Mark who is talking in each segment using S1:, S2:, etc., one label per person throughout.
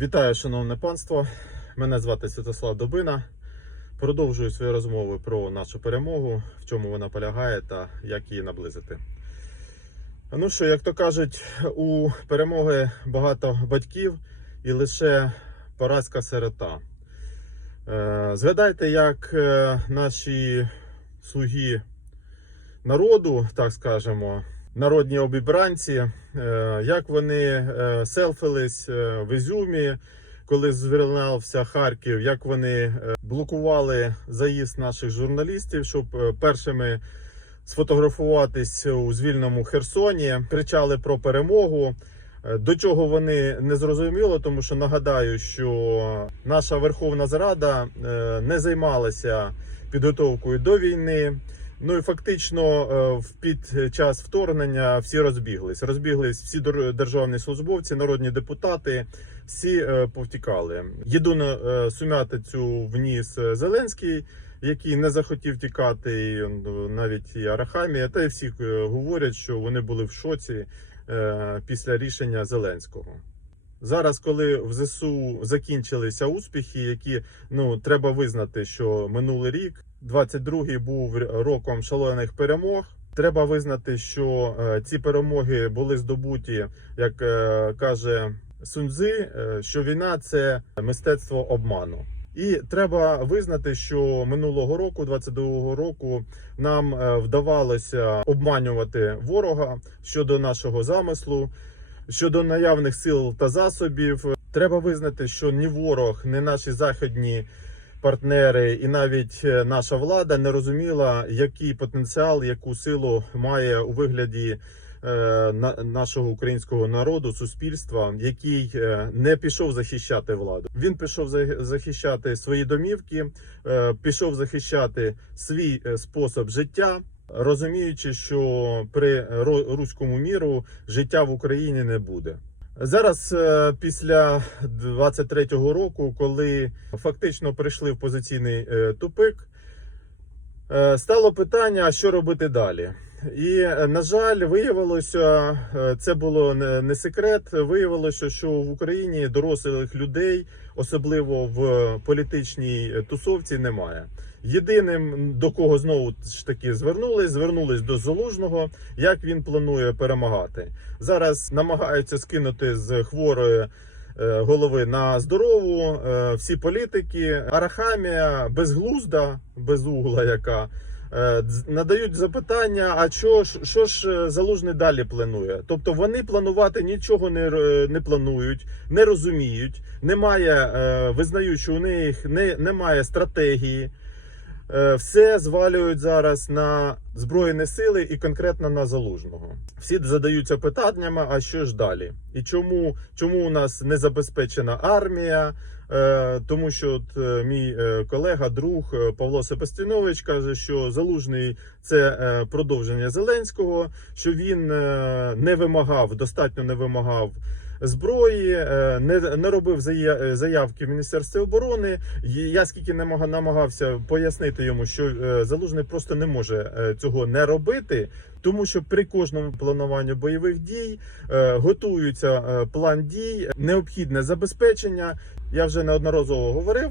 S1: Вітаю, шановне панство. Мене звати Святослав Добина. Продовжую свої розмови про нашу перемогу, в чому вона полягає та як її наблизити. Ну що, як то кажуть, у перемоги багато батьків і лише поразка сирота. Е, Згадайте, як е, наші слуги народу, так скажемо, народні обібранці, як вони е, селфились е, в Ізюмі, коли звільнявся Харків, як вони е, блокували заїзд наших журналістів, щоб е, першими сфотографуватись у звільному Херсоні, кричали про перемогу. Е, До чого вони не зрозуміло, тому що нагадаю, що наша Верховна Зрада е, не займалася підготовкою до війни. Ну і фактично е, під час вторгнення всі розбіглись. Розбіглись всі дер- державні службовці, народні депутати, всі е, повтікали. Єдину е, сумятицю вніс Зеленський, який не захотів тікати, навіть і Арахамія, та й всі говорять, що вони були в шоці після рішення Зеленського. Зараз, коли в ЗСУ закінчилися успіхи, які ну треба визнати, що минулий рік, 22-й був роком шалених перемог. Треба визнати, що е, ці перемоги були здобуті, як е, каже Суньцзи, е, що війна це мистецтво обману. І треба визнати, що минулого року, 22-го року, нам вдавалося обманювати ворога щодо нашого замислу, щодо наявних сил та засобів. Треба визнати, що ні ворог, ні наші західні партнери, і навіть е, наша влада не розуміла, який потенціал, яку силу має у вигляді е, на- нашого українського народу, суспільства, який е, не пішов захищати владу. Він пішов захищати свої домівки, пішов захищати свій спосіб життя. Розуміючи, що при руському міру життя в Україні не буде. Зараз, е, після 23-го року, коли фактично прийшли в позиційний е, тупик, е, стало питання, що робити далі. І, на жаль, виявилося, це було не секрет. Виявилося, що в Україні дорослих людей, особливо в політичній тусовці, немає. Єдиним до кого знову ж таки звернулись, звернулись до Залужного, як він планує перемагати. Зараз намагаються скинути з хворої е, голови на здорову е, всі політики. Арахамія безглузда, безугла, яка е, надають запитання: а що ж, що ж залужний далі планує? Тобто вони планувати нічого не, не планують, не розуміють, немає, визнають, що у них не, немає стратегії. Е, Все звалюють зараз на збройні сили і конкретно на залужного. Всі задаються питаннями: а що ж далі? І чому, чому у нас не забезпечена армія? Е, Тому що от, е, мій колега, друг Павло Себастінович каже, що залужний це продовження Зеленського, що він не вимагав, достатньо не вимагав. Зброї е, не, не робив е, заявки в Міністерстві оборони. Я скільки намагався пояснити йому, що е, залужний просто не може цього не робити, тому що при кожному плануванні бойових дій е, готується план дій, необхідне забезпечення. Я вже неодноразово говорив.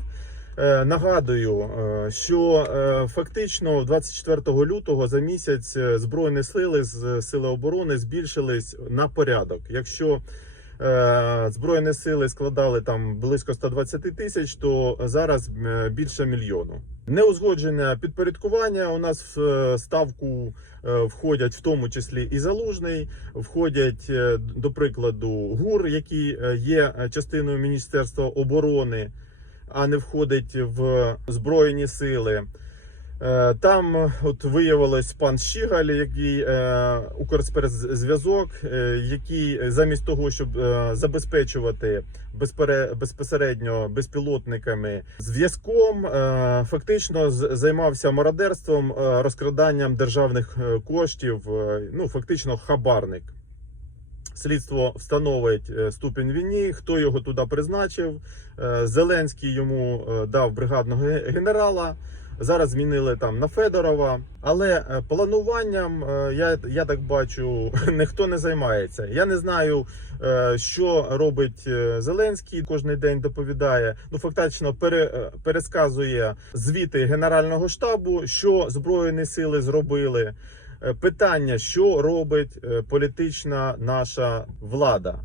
S1: Нагадую, що фактично 24 лютого за місяць збройні сили з сили оборони збільшились на порядок. Якщо збройні сили складали там близько 120 тисяч, то зараз е, більше мільйону. Неузгоджене підпорядкування. У нас в е, ставку е, входять в тому числі і залужний, входять е, до прикладу ГУР, е, є частиною Міністерства оборони, а не входить в збройні сили. Е, Там от виявилось пан Щігаль, який е, Укрспецзв'язок, е, який замість того, щоб забезпечувати безпере, безпосередньо безпілотниками зв'язком, фактично займався мародерством, розкраданням державних коштів. ну фактично хабарник. Слідство встановить ступінь війни, хто його туди призначив. Зеленський йому дав бригадного генерала. Зараз змінили там на Федорова. Але е, плануванням е, я, я так бачу, ніхто не займається. Я не знаю, е, що робить Зеленський. Кожен день доповідає. Ну фактично пере, пересказує звіти Генерального штабу, що збройні сили зробили. Питання, що робить політична наша влада,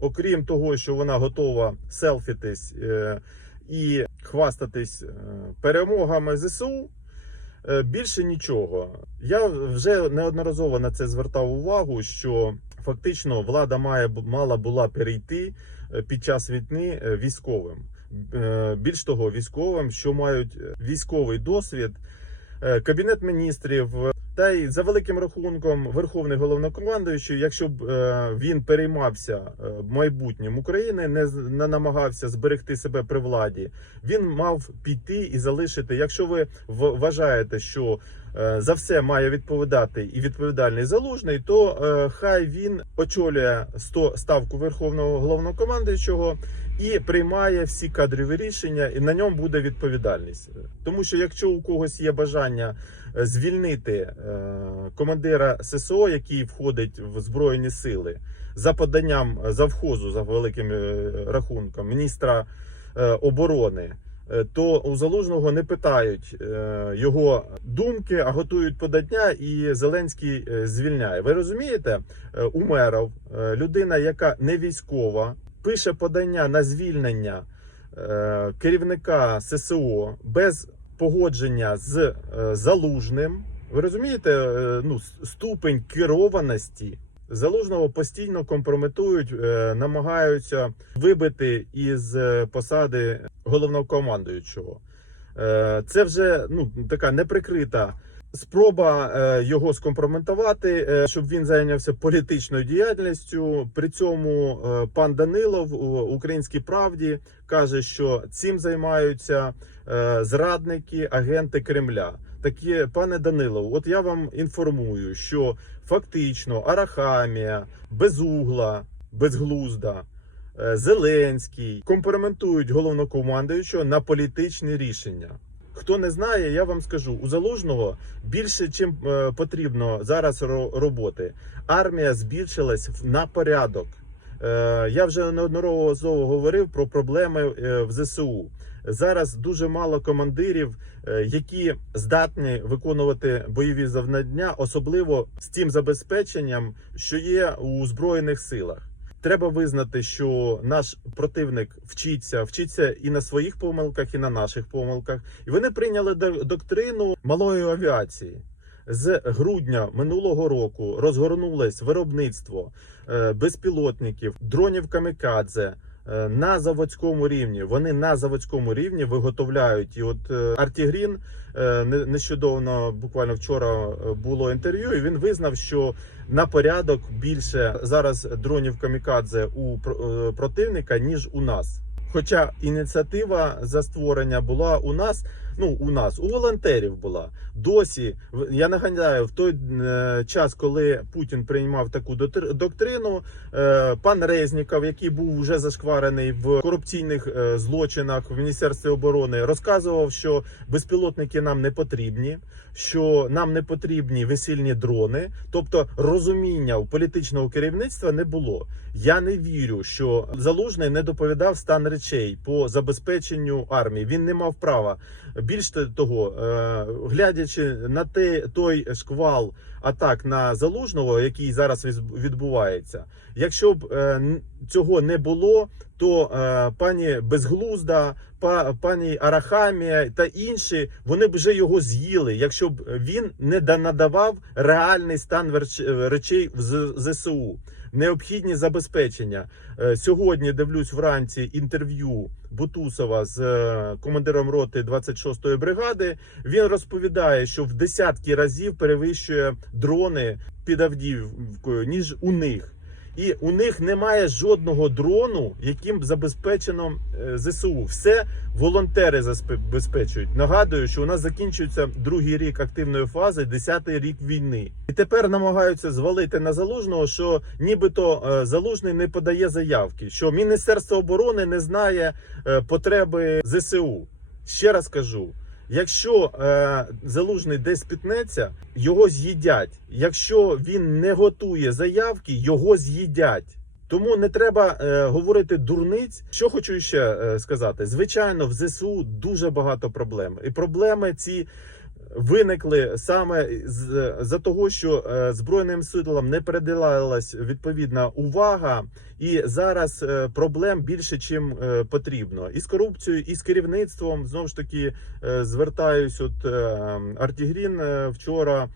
S1: окрім того, що вона готова селфітись і хвастатись е, перемогами ЗСУ. Е, Більше нічого. Я вже неодноразово на це звертав увагу, що фактично влада має мала була перейти е, під час війни військовим. Більш того, військовим, що мають військовий досвід, кабінет міністрів. Та й за великим рахунком, верховний головнокомандуючий, якщо б е, він переймався е, майбутнім України, не, не намагався зберегти себе при владі, він мав піти і залишити. Якщо ви вважаєте, що е, за все має відповідати і відповідальний залужний, то хай він очолює 100 ставку верховного головнокомандуючого і приймає всі кадрові рішення, і на ньому буде відповідальність. Тому що якщо у когось є бажання звільнити е, командира ССО, який входить в збройні сили, за поданням е, завхозу за великим е, рахунком міністра оборони. То у залужного не питають його думки, а готують подання, і Зеленський звільняє. Ви розумієте, Умеров, людина, яка не військова, пише подання на звільнення керівника ССО без погодження з е, залужним. Ви розумієте, е, ну, ступень керованості залужного постійно компрометують, е, намагаються вибити із посади головнокомандуючого. Це вже ну така неприкрита спроба е, його скомпрометувати, е, щоб він зайнявся політичною діяльністю. При цьому е, пан Данилов у Українській правді каже, що цим займаються зрадники, агенти Кремля. Такі, пане Данилов, от я вам інформую, що фактично Арахамія, Безугла, Безглузда, Зеленський компрометують головнокомандуючого на політичні рішення. Хто не знає, я вам скажу у залужного більше чим е, потрібно зараз ро- роботи. Армія збільшилась на порядок. Е, я вже неодноразово говорив про проблеми е, в ЗСУ. Зараз дуже мало командирів, які здатні виконувати бойові завдання, особливо з тим забезпеченням, що є у збройних силах. Треба визнати, що наш противник вчиться, вчиться і на своїх помилках, і на наших помилках. І вони прийняли док- доктрину малої авіації. З грудня минулого року розгорнулось виробництво е, безпілотників, дронів камікадзе. Е, На заводському рівні вони на заводському рівні виготовляють. І от е, Артігрін е, не- нещодавно, буквально вчора було інтерв'ю, і він визнав, що на порядок більше зараз дронів камікадзе у про- противника ніж у нас. Хоча ініціатива за створення була у нас, ну у нас, у волонтерів була. Досі я нагадаю, в той е, час, коли Путін приймав таку доктрину, е, пан Резніков, який був вже зашкварений в корупційних е, злочинах в Міністерстві оборони, розказував, що безпілотники нам не потрібні, що нам не потрібні весільні дрони. Тобто розуміння у політичного керівництва не було. Я не вірю, що залужний не доповідав стан речей по забезпеченню армії. Він не мав права. Більш того, е, глядячи на те, той шквал атак на залужного, який зараз відбувається, якщо б е, цього не було, то е, пані Безглузда, па, пані Арахамія та інші вони б вже його з'їли, якщо б він не да- надавав реальний стан речей в ЗСУ. Необхідні забезпечення Е, сьогодні. Дивлюсь вранці інтерв'ю Бутусова з е, командиром роти 26-ї бригади. Він розповідає, що в десятки разів перевищує дрони під Авдіївкою ніж у них. І у них немає жодного дрону, яким забезпечено е, ЗСУ. Все волонтери забезпечують. Нагадую, що у нас закінчується другий рік активної фази, десятий рік війни. І тепер намагаються звалити на залужного, що нібито е, залужний не подає заявки, що Міністерство оборони не знає е, потреби ЗСУ. Ще раз кажу. Якщо е, залужний десь пітнеться, його з'їдять. Якщо він не готує заявки, його з'їдять. Тому не треба е, говорити дурниць. Що хочу ще е, сказати: звичайно, в ЗСУ дуже багато проблем, і проблеми ці виникли саме з за того, що е, збройним силам не приділялась відповідна увага, і зараз е, проблем більше, чим е, потрібно. І з корупцією, і з керівництвом знову ж таки звертаюсь. От Артігрін вчора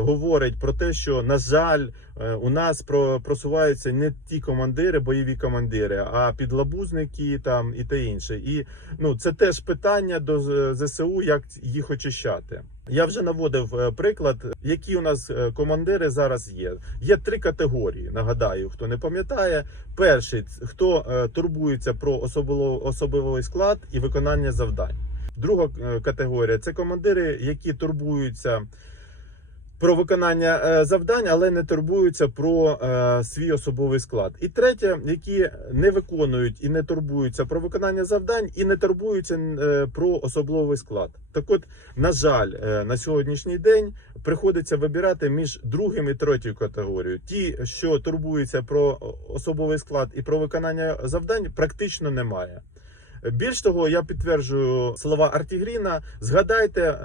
S1: говорить про те, що на жаль, е, у нас про просуваються не ті командири, бойові командири, а підлабузники там і те інше. І ну це теж питання до ЗСУ, як їх очищати. Я вже наводив е, приклад, які у нас е, командири зараз є. Є три категорії. Нагадаю, хто не пам'ятає. Перший хто е, турбується про особливий склад і виконання завдань. Друга е, категорія це командири, які турбуються про виконання е, завдань, але не турбуються про е, свій особовий склад. І третє, які не виконують і не турбуються про виконання завдань, і не турбуються е, про особливий склад. Так, от, на жаль, на сьогоднішній день приходиться вибирати між другим і третьою категорією. Ті, що турбуються про особовий склад і про виконання завдань, практично немає. Більш того, я підтверджую слова Артігріна. Згадайте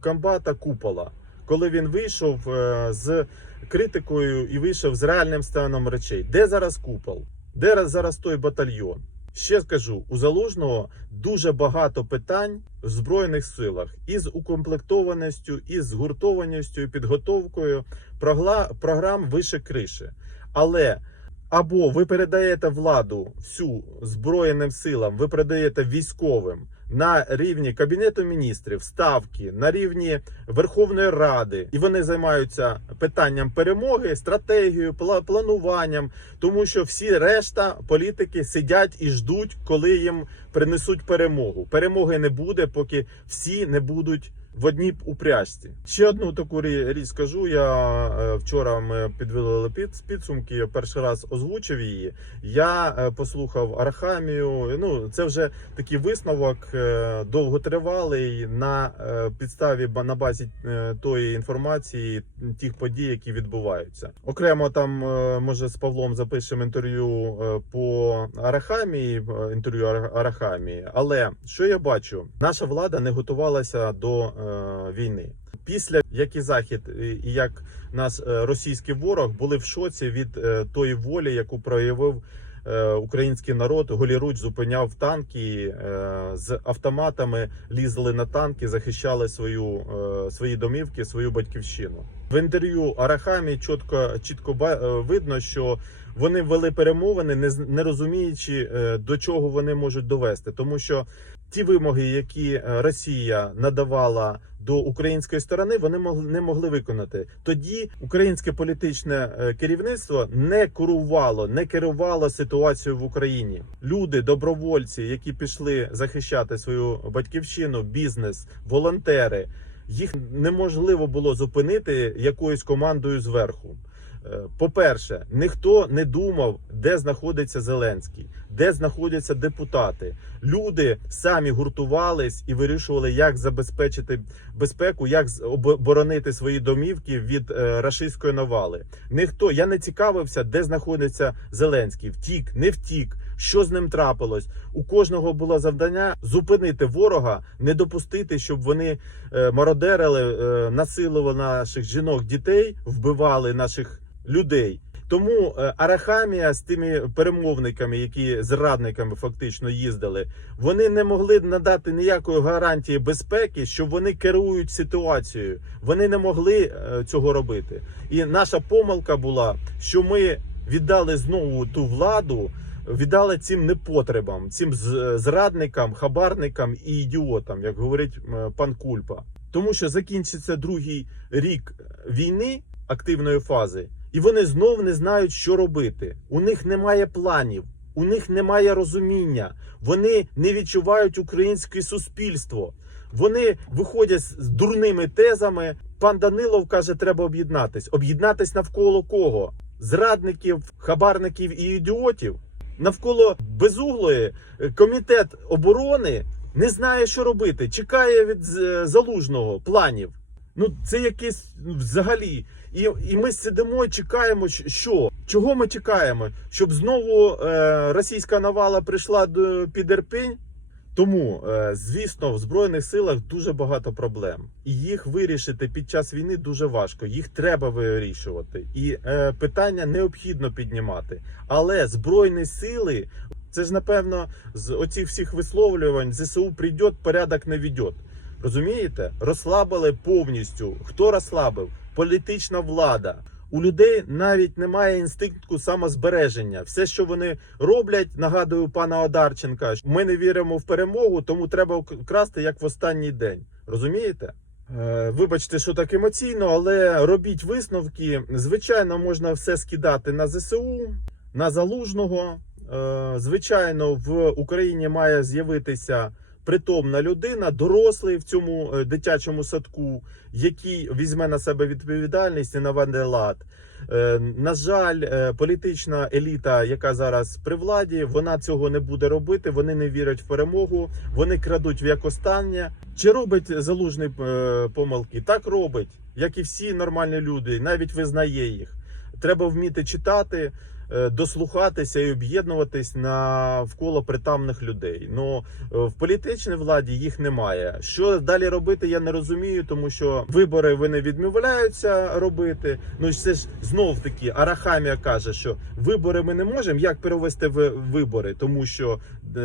S1: комбата Купола, коли він вийшов е, з критикою і вийшов з реальним станом речей. Де зараз купол? Де ра- зараз той батальйон? Ще скажу, у залужного дуже багато питань в збройних силах із укомплектованістю, із згуртованістю, і підготовкою програм вище криші. Але або ви передаєте владу всю збройним силам, ви передаєте військовим на рівні кабінету міністрів, ставки на рівні Верховної Ради, і вони займаються питанням перемоги, стратегією, плануванням, тому що всі решта політики сидять і ждуть, коли їм принесуть перемогу. Перемоги не буде, поки всі не будуть. В одній упряжці. Ще одну таку річ скажу. Я е, вчора ми підвели під підсумки. Я перший раз озвучив її. Я е, послухав Арахамію. Ну це вже такий висновок е, довготривалий на підставі на базі тої інформації, тих подій, які відбуваються. Окремо там може з Павлом запишемо інтерв'ю по Арахамії, інтерв'ю Арахамії. Але що я бачу, наша влада не готувалася до війни. Після як і захід, і як наш е, російський ворог були в шоці від е, тої волі, яку проявив е, український народ. Голіруч зупиняв танки е, з автоматами, лізли на танки, захищали свою е, свої домівки, свою батьківщину. В інтерв'ю Арахамі чітко чітко е, видно, що вони вели перемовини, не не розуміючи е, до чого вони можуть довести, тому що ті вимоги, які е, Росія надавала до української сторони, вони могли не могли виконати. Тоді українське політичне е, керівництво не керувало, не керувало ситуацією в Україні. Люди, добровольці, які пішли захищати свою батьківщину, бізнес, волонтери. Їх неможливо було зупинити якоюсь командою зверху. Е, По-перше, ніхто не думав, де знаходиться Зеленський, де знаходяться депутати. Люди самі гуртувались і вирішували, як забезпечити безпеку, як оборонити свої домівки від е, рашистської навали. Ніхто я не цікавився, де знаходиться Зеленський. Втік, не втік. Що з ним трапилось? У кожного було завдання зупинити ворога, не допустити, щоб вони е, мародерили, насилували наших жінок, дітей, вбивали наших людей. Тому е, Арахамія з тими перемовниками, які зрадниками фактично їздили, вони не могли надати ніякої гарантії безпеки, що вони керують ситуацією. Вони не могли е, цього робити. І наша помилка була, що ми віддали знову ту владу. Віддали цим непотребам, цим з- зрадникам, хабарникам і ідіотам, як говорить е, пан Кульпа. Тому що закінчиться другий рік війни активної фази, і вони знов не знають, що робити. У них немає планів, у них немає розуміння. Вони не відчувають українське суспільство. Вони виходять з дурними тезами. Пан Данилов каже, треба об'єднатись. Об'єднатись навколо кого? Зрадників, хабарників і ідіотів. Навколо безуглої е, комітет оборони не знає, що робити, чекає від е, залужного планів. Ну, це якесь ну, взагалі. І, і ми сидимо чекаємо, що? Чого ми чекаємо? Щоб знову е, російська навала прийшла до під Ірпінь? Тому, е, звісно, в Збройних силах дуже багато проблем. І їх вирішити під час війни дуже важко. Їх треба вирішувати. І е, питання необхідно піднімати. Але Збройні сили, це ж напевно з оцих всіх висловлювань ЗСУ прийде, порядок не веде. Розумієте? Розслабили повністю. Хто розслабив? Політична влада. У людей навіть немає інстинкту самозбереження. Все, що вони роблять, нагадую пана Одарченка, ми не віримо в перемогу, тому треба красти як в останній день. Розумієте? Е, Вибачте, що так емоційно, але робіть висновки. Звичайно, можна все скидати на ЗСУ, на залужного. Е, Звичайно, в Україні має з'явитися притомна людина, дорослий в цьому е, дитячому садку, який візьме на себе відповідальність і наведе лад. На жаль, е, політична еліта, яка зараз при владі, вона цього не буде робити. Вони не вірять в перемогу, вони крадуть в як останнє. Чи робить залужний е, помилки? Так робить, як і всі нормальні люди, навіть визнає їх. Треба вміти читати, дослухатися і об'єднуватись навколо притамних людей. Ну е, в політичній владі їх немає. Що далі робити, я не розумію, тому що вибори вони відмовляються робити. Ну це ж знов таки Арахамія каже, що вибори ми не можемо. Як перевести в вибори? Тому що е,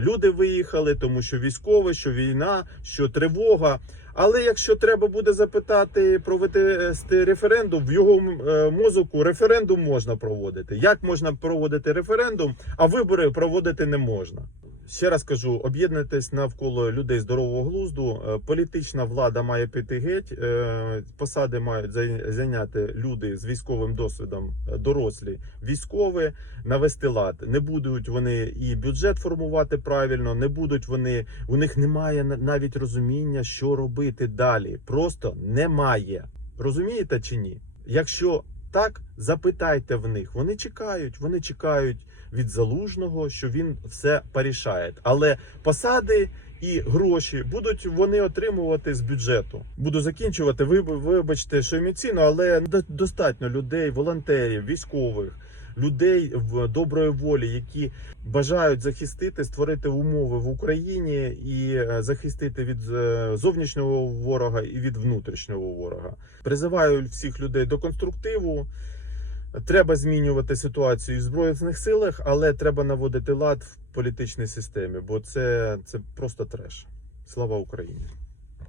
S1: люди виїхали, тому що військове, що війна, що тривога. Але якщо треба буде запитати провести референдум, в його е, мозоку референдум можна проводити. Як можна проводити референдум, а вибори проводити не можна? Ще раз кажу: об'єднуйтесь навколо людей здорового глузду. Е, Політична влада має піти геть. е, Посади мають зайняти люди з військовим досвідом, е, дорослі військові, навести лад. Не будуть вони і бюджет формувати правильно, не будуть вони. У них немає навіть розуміння, що робити далі. Просто немає. Розумієте чи ні? Якщо так, запитайте в них. Вони чекають, вони чекають від залужного, що він все порішає. Але посади і гроші будуть вони отримувати з бюджету. Буду закінчувати. Ви вибачте, що емоційно, але до- достатньо людей, волонтерів, військових. Людей в доброї волі, які бажають захистити, створити умови в Україні і е, захистити від е, зовнішнього ворога і від внутрішнього ворога. Призиваю всіх людей до конструктиву. Треба змінювати ситуацію в збройних силах, але треба наводити лад в політичній системі, бо це, це просто треш. Слава Україні!